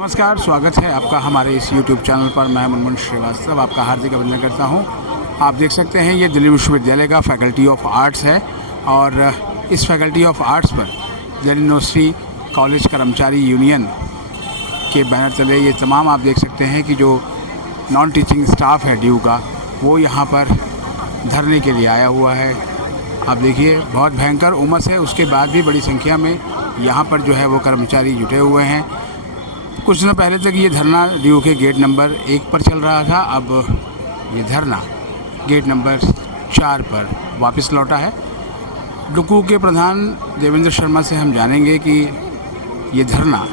नमस्कार, स्वागत है आपका हमारे इस YouTube चैनल पर। मैं मुनमुन श्रीवास्तव आपका हार्दिक अभिनंदन करता हूं। आप देख सकते हैं ये दिल्ली विश्वविद्यालय का फैकल्टी ऑफ आर्ट्स है और इस फैकल्टी ऑफ आर्ट्स पर दिल्ली यूनिवर्सिटी कॉलेज कर्मचारी यूनियन के बैनर तले ये तमाम आप देख सकते हैं कि जो नॉन टीचिंग स्टाफ है ड्यू का, वो यहाँ पर धरने के लिए आया हुआ है। आप देखिए बहुत भयंकर उमस है, उसके बाद भी बड़ी संख्या में यहाँ पर जो है वो कर्मचारी जुटे हुए हैं। कुछ दिनों पहले तक ये धरना ड्यू के गेट नंबर 1 पर चल रहा था, अब ये धरना गेट नंबर 4 पर वापस लौटा है। डुकू के प्रधान देवेंद्र शर्मा से हम जानेंगे कि ये धरना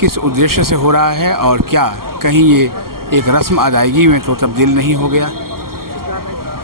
किस उद्देश्य से हो रहा है और क्या कहीं ये एक रस्म अदायगी में तो तब्दील नहीं हो गया।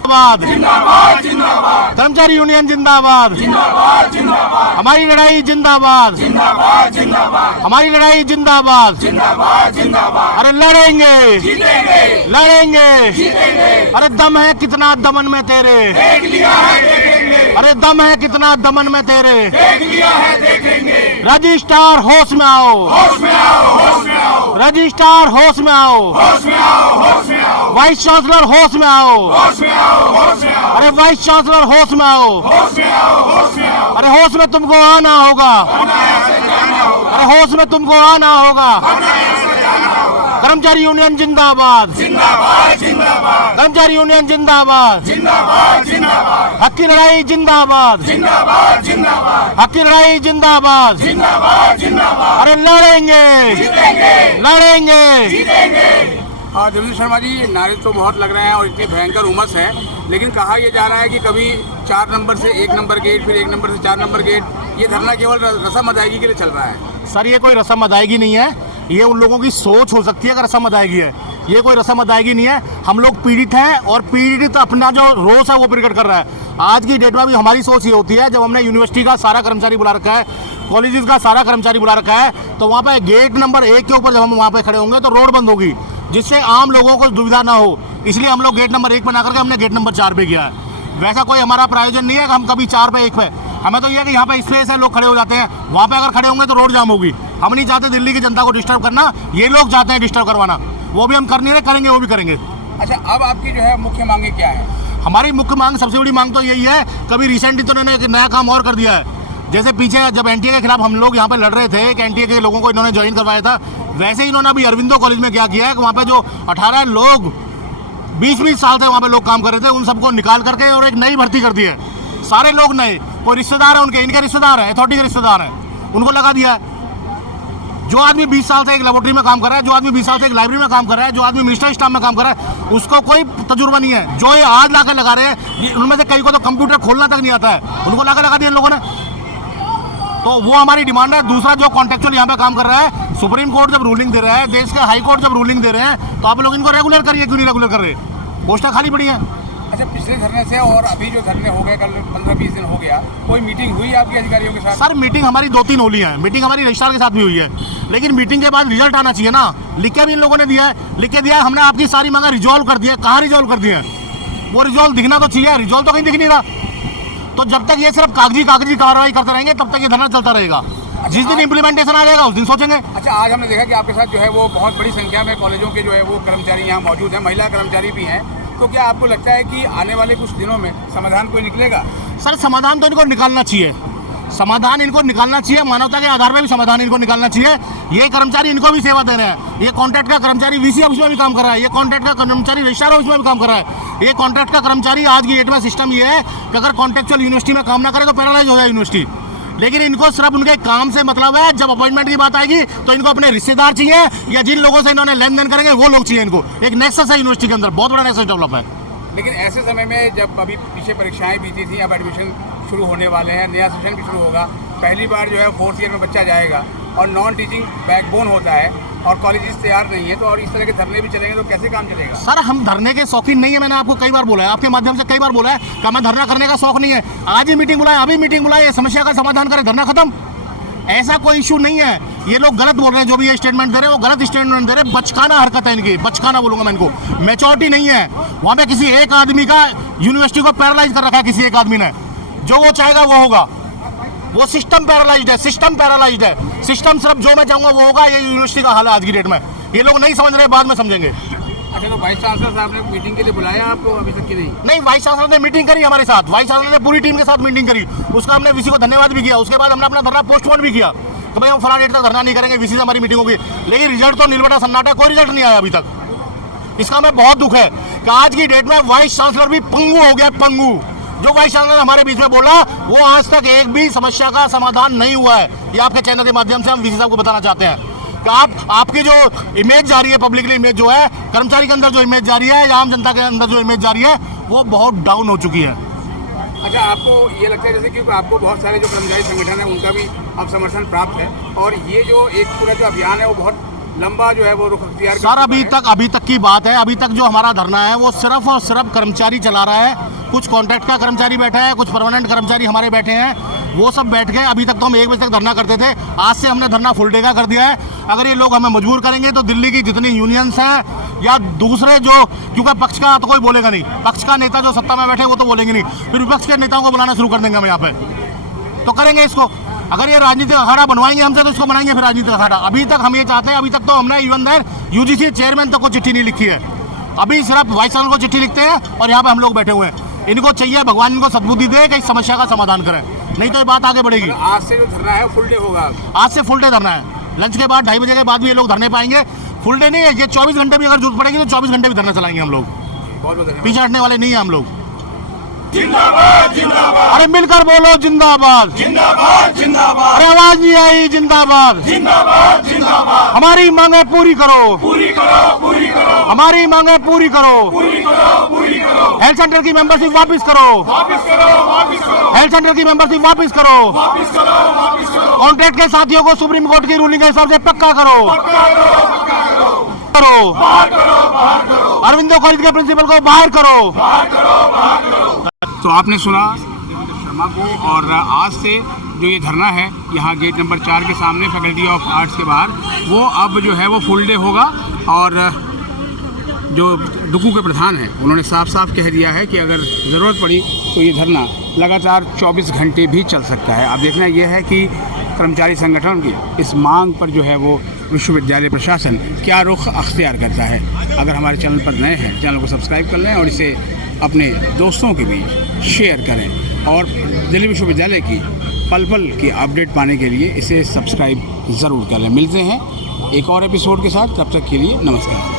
जिंदाबाद जिंदाबाद, कर्मचारी यूनियन जिंदाबाद जिंदाबाद जिंदाबाद, हमारी लड़ाई जिंदाबाद जिंदाबाद जिंदाबाद, हमारी लड़ाई जिंदाबाद जिंदाबाद जिंदाबाद। अरे लड़ेंगे जीतेंगे, लड़ेंगे जीतेंगे। अरे दम है कितना दमन में तेरे, देख लिया है देखेंगे। अरे दम है कितना दमन में तेरे, देख लिया है देखेंगे। रजिस्ट्रार होश में आओ, होश में आओ, होश में आओ। रजिस्ट्रार होश में आओ, होश में आओ, होश में आओ। वाइस चांसलर होश में आओ, होश में आओ। अरे वाइस चांसलर होश में आओ, होश में आओ, होश में आओ। अरे होश में तुमको आना होगा, अरे होश में तुमको आना होगा। कर्मचारी यूनियन जिंदाबाद जिंदाबाद जिंदाबाद, कर्मचारी यूनियन जिंदाबाद जिंदाबाद जिंदाबाद। हक की लड़ाई जिंदाबाद जिंदाबाद जिंदाबाद, हक की लड़ाई जिंदाबाद जिंदाबाद जिंदाबाद। अरे लड़ेंगे जीतेंगे, लड़ेंगे जीतेंगे। हाँ देवेंद्र शर्मा जी, ये नारे तो बहुत लग रहे हैं और इतनी भयंकर उमस है, लेकिन कहा यह जा रहा है कि कभी 4 नंबर से 1 नंबर गेट, फिर 1 नंबर से 4 नंबर गेट, ये धरना केवल रस्म अदायगी के लिए चल रहा है। सर ये कोई रस्म अदायगी नहीं है, ये उन लोगों की सोच हो सकती है अगर रस्म अदायगी है। ये कोई रस्म अदायगी नहीं है। हम लोग पीड़ित हैं और पीड़ित अपना जो रोष है वो प्रकट कर रहा है। आज की डेट में भी हमारी सोच ये होती है, जब हमने यूनिवर्सिटी का सारा कर्मचारी बुला रखा है, कॉलेजेस का सारा कर्मचारी बुला रखा है, तो वहाँ पे गेट नंबर 1 के ऊपर जब हम वहाँ पे खड़े होंगे तो रोड बंद होगी, जिससे आम लोगों को दुविधा ना हो। इसलिए हम लोग गेट नंबर 1 पे ना करके हमने गेट नंबर 4 पे किया है। वैसा कोई हमारा प्रायोजन नहीं है कि हम कभी 4 पे 1 पे। हमें तो यह है कि यहाँ पे स्पेस है, लोग खड़े हो जाते हैं। वहाँ पे अगर खड़े होंगे तो रोड जाम होगी। हम नहीं चाहते दिल्ली की जनता को डिस्टर्ब करना, ये लोग चाहते हैं डिस्टर्ब करवाना। वो भी हम कर नहीं रहे, करेंगे, वो भी करेंगे। अच्छा, अब आपकी जो है मुख्य मांगे क्या है? हमारी मुख्य मांग, सबसे बड़ी मांग तो यही है, कभी रिसेंटली तो इन्होंने एक नया काम और कर दिया है। जैसे पीछे जब एनटीए के खिलाफ हम लोग यहाँ पे लड़ रहे थे कि एनटीए के लोगों को इन्होंने ज्वाइन करवाया था, वैसे ही इन्होंने अभी अरविंदो कॉलेज में क्या किया है कि वहाँ पे जो 18 लोग 20-20 साल से वहाँ पे लोग काम कर रहे थे, उन सबको निकाल करके और एक नई भर्ती कर दी है। सारे लोग नए, कोई रिश्तेदार है उनके, इनके रिश्तेदार है, अथॉरिटी के रिश्तेदार है, उनको लगा दिया है। जो आदमी 20 साल से एक लेबोरेटरी में काम कर रहा है, जो आदमी 20 साल से एक लाइब्रेरी में काम कर रहा है, जो आदमी मिनिस्टर स्टाफ में काम कर रहा है, उसको कोई तजुर्बा नहीं है। जो ये आज ला कर लगा रहे हैं, उनमें से कई को तो कंप्यूटर खोलना तक नहीं आता है, उनको ला कर लगा दिया इन लोगों ने। तो वो हमारी डिमांड है। दूसरा, जो कॉन्ट्रेक्चुअल यहाँ पे काम कर रहा है, सुप्रीम कोर्ट जब रूलिंग दे रहा है, देश के हाई कोर्ट जब रूलिंग दे रहे हैं, तो आप लोग इनको रेगुलर करिए, क्यों नहीं रेगुलर कर रहे? पोस्टें खाली पड़ी हैं। अच्छा, पिछले धरने से और अभी जो धरने हो गए, कल 15-20 दिन हो गया, कोई मीटिंग हुई आपके अधिकारियों के साथ? सर मीटिंग हमारी 2-3 होली है। मीटिंग हमारी रजिस्ट्रार के साथ भी हुई है, लेकिन मीटिंग के बाद रिजल्ट आना चाहिए ना। लिख के भी इन लोगों ने दिया है, लिख के दिया है, हमने आपकी सारी मांगा रिजॉल्व कर दिया। कहाँ रिजॉल्व कर दिए? वो रिजॉल्व दिखना तो चाहिए, रिजॉल्व तो कहीं दिख नहीं रहा। तो जब तक ये सिर्फ कागजी कार्रवाई करते रहेंगे, तब तक ये धरना चलता रहेगा। जिस दिन इम्प्लीमेंटेशन आ जाएगा उस दिन सोचेंगे। अच्छा, आज हमने देखा कि आपके साथ जो है वो बहुत बड़ी संख्या में कॉलेजों के जो है वो कर्मचारी यहाँ मौजूद हैं, महिला कर्मचारी भी हैं, तो क्या आपको लगता है कि आने वाले कुछ दिनों में समाधान कोई निकलेगा? सर समाधान तो इनको निकालना चाहिए, समाधान इनको निकालना चाहिए, मानवता के आधार पर भी समाधान इनको निकालना चाहिए। ये कर्मचारी इनको भी सेवा दे रहे हैं। ये कॉन्ट्रैक्ट का कर्मचारी वीसी ऑफिस में भी काम कर रहा है, ये कॉन्ट्रैक्ट का कर्मचारी रजिस्ट्रार ऑफिस में भी काम कर रहा है। ये कॉन्ट्रैक्ट का कर्मचारी, आज की डेट में सिस्टम ये है कि अगर कॉन्ट्रैक्चुअल यूनिवर्सिटी में काम ना करे तो पैरालाइज हो जाए यूनिवर्सिटी। लेकिन इनको सिर्फ उनके काम से मतलब है। जब अपॉइंटमेंट की बात आएगी तो इनको अपने रिश्तेदार चाहिए, या जिन लोगों से इन्होंने लेन देन करेंगे वो लोग चाहिए। इनको एक नेक्सस है यूनिवर्सिटी के अंदर, बहुत बड़ा नेक्सस डेवलप है। लेकिन ऐसे समय में जब अभी पीछे परीक्षाएं बीती थी, अब एडमिशन शुरू होने वाले हैं, नया सेशन भी शुरू होगा, पहली बार जो है 4th ईयर में बच्चा जाएगा और नॉन टीचिंग बैकबोन होता है और कॉलेजेस तैयार नहीं है, तो और इस तरह के धरने भी चलेंगे तो कैसे काम चलेगा? सर हम धरने के शौकीन नहीं है, मैंने आपको कई बार बोला है, आपके माध्यम से कई बार बोला है कि हमें धरना करने का शौक नहीं है। आज ही मीटिंग बुलाए, अभी मीटिंग बुलाए, समस्या का समाधान करें, धरना खत्म। ऐसा कोई इशू नहीं है। ये लोग गलत बोल रहे हैं, जो भी ये स्टेटमेंट दे रहे हैं वो गलत स्टेटमेंट दे रहे हैं। बचकाना हरकत है इनकी, बचकाना बोलूंगा मैं इनको। मैच्योरिटी नहीं है। वहाँ पे किसी एक आदमी का यूनिवर्सिटी को पैरालाइज कर रखा है, किसी एक आदमी ने। जो वो चाहेगा वो होगा। वो सिस्टम पैरालाइज्ड है, सिस्टम पैरालाइज्ड है। सिस्टम सिर्फ जो मैं चाहूंगा वो होगा, ये यूनिवर्सिटी का हाल है आज की डेट में। ये लोग नहीं समझ रहे, बाद में समझेंगे। अच्छा, तो वाइस चांसलर साहब ने मीटिंग के लिए बुलाया आपको अभी तक की नहीं? नहीं, वाइस चांसलर ने मीटिंग करी हमारे साथ, वाइस चांसलर ने पूरी टीम के साथ मीटिंग करी, उसका हमने वीसी को धन्यवाद भी किया। उसके बाद हमने अपना धरना पोस्टपोन भी किया कि भाई हम फलां डेट तक धरना नहीं करेंगे, वीसी से हमारी मीटिंग होगी। लेकिन रिजल्ट तो नीलबटा सन्नाटा, कोई रिजल्ट नहीं आया अभी तक। इसका हमें बहुत दुख है कि आज की डेट में वाइस चांसलर भी पंगु हो गया, पंगु। जो वाइस चांसलर हमारे बीच में बोला वो आज तक एक भी समस्या का समाधान नहीं हुआ है। ये आपके चैनल के माध्यम से हम वीसी साहब को बताना चाहते हैं कि आपकी जो इमेज जा रही है, पब्लिकली इमेज जो है, कर्मचारी के अंदर जो इमेज जा रही है या आम जनता के अंदर जो इमेज जा रही है, वो बहुत डाउन हो चुकी है। अच्छा, आपको ये लगता है जैसे कि आपको बहुत सारे जो कर्मचारी संगठन है उनका भी अब समर्थन प्राप्त है और ये जो एक पूरा जो अभियान है वो बहुत लंबा जो है वो रुख अख्तियार सर अभी तक की बात है, अभी तक जो हमारा धरना है वो सिर्फ और सिर्फ कर्मचारी चला रहा है। कुछ कॉन्ट्रैक्ट का कर्मचारी बैठा है, कुछ परमानेंट कर्मचारी हमारे बैठे हैं, वो सब बैठ गए। अभी तक तो हम 1 बजे तक धरना करते थे, आज से हमने धरना फुल डे का कर दिया है। अगर ये लोग हमें मजबूर करेंगे तो दिल्ली की जितनी यूनियंस हैं या दूसरे जो, क्योंकि पक्ष का तो कोई बोलेगा नहीं, पक्ष का नेता जो सत्ता में बैठे वो तो बोलेंगे नहीं, फिर विपक्ष के नेताओं को बुलाना शुरू कर देंगे हम यहाँ पे, तो करेंगे इसको। अगर ये राजनीतिक अखाड़ा बनवाएंगे हमसे तो इसको बनाएंगे फिर राजनीतिक अखाड़ा। अभी तक हम ये चाहते हैं, अभी तक तो हमने इवन देर यूजीसी चेयरमैन तक को चिट्ठी नहीं लिखी है, अभी सिर्फ वाइस चांसलर को चिट्ठी लिखते हैं और यहाँ पे हम लोग बैठे हुए हैं। इनको चाहिए भगवान इनको सद्बुद्धि दे कि इस समस्या का समाधान करें, नहीं तो ये बात आगे बढ़ेगी। आज से जो धरना है फुल डे होगा, आज से फुल डे धरना है, लंच के बाद 2:30 बजे के बाद भी ये लोग धरने पाएंगे। फुल डे नहीं है ये, 24 घंटे भी अगर जरूरत पड़ेगी तो 24 घंटे भी धरना चलाएंगे हम लोग, बहुत बहुत पीछे हटने वाले नहीं है हम लोग। जिंदाबाद जिंदाबाद, अरे मिलकर बोलो जिंदाबाद जिंदाबाद जिंदाबाद, अरे आवाज नहीं आई जिंदाबाद। जिंदाबाद जिंदाबाद, हमारी मांगे पूरी करो, पूरी करो पूरी करो, हमारी मांगे पूरी करो। पूरी करो पूरी करो, हेल्थ सेंटर की मेंबरशिप वापस करो, वापस करो वापस करो, हेल्थ सेंटर की मेंबरशिप वापस करो। वापस करो वापस करो, कॉन्ट्रैक्ट के साथियों को सुप्रीम कोर्ट की रूलिंग के हिसाब से पक्का करो, करो बाहर करो बाहर करो, अरविंदो कॉलेज के प्रिंसिपल को बाहर करो, बाहर करो बाहर करो। तो आपने सुना देवेंद्र शर्मा को, और आज से जो ये धरना है यहाँ गेट नंबर 4 के सामने फैकल्टी ऑफ आर्ट्स के बाहर, वो अब जो है वो फुल डे होगा। और जो डुकू के प्रधान हैं उन्होंने साफ साफ कह दिया है कि अगर ज़रूरत पड़ी तो ये धरना लगातार 24 घंटे भी चल सकता है। अब देखना यह है कि कर्मचारी संगठन की इस मांग पर जो है वो विश्वविद्यालय प्रशासन क्या रुख अख्तियार करता है। अगर हमारे चैनल पर नए हैं, चैनल को सब्सक्राइब कर लें और इसे अपने दोस्तों के बीच शेयर करें, और दिल्ली विश्वविद्यालय की पल पल की अपडेट पाने के लिए इसे सब्सक्राइब ज़रूर कर लें। मिलते हैं एक और एपिसोड के साथ, तब तक के लिए नमस्कार।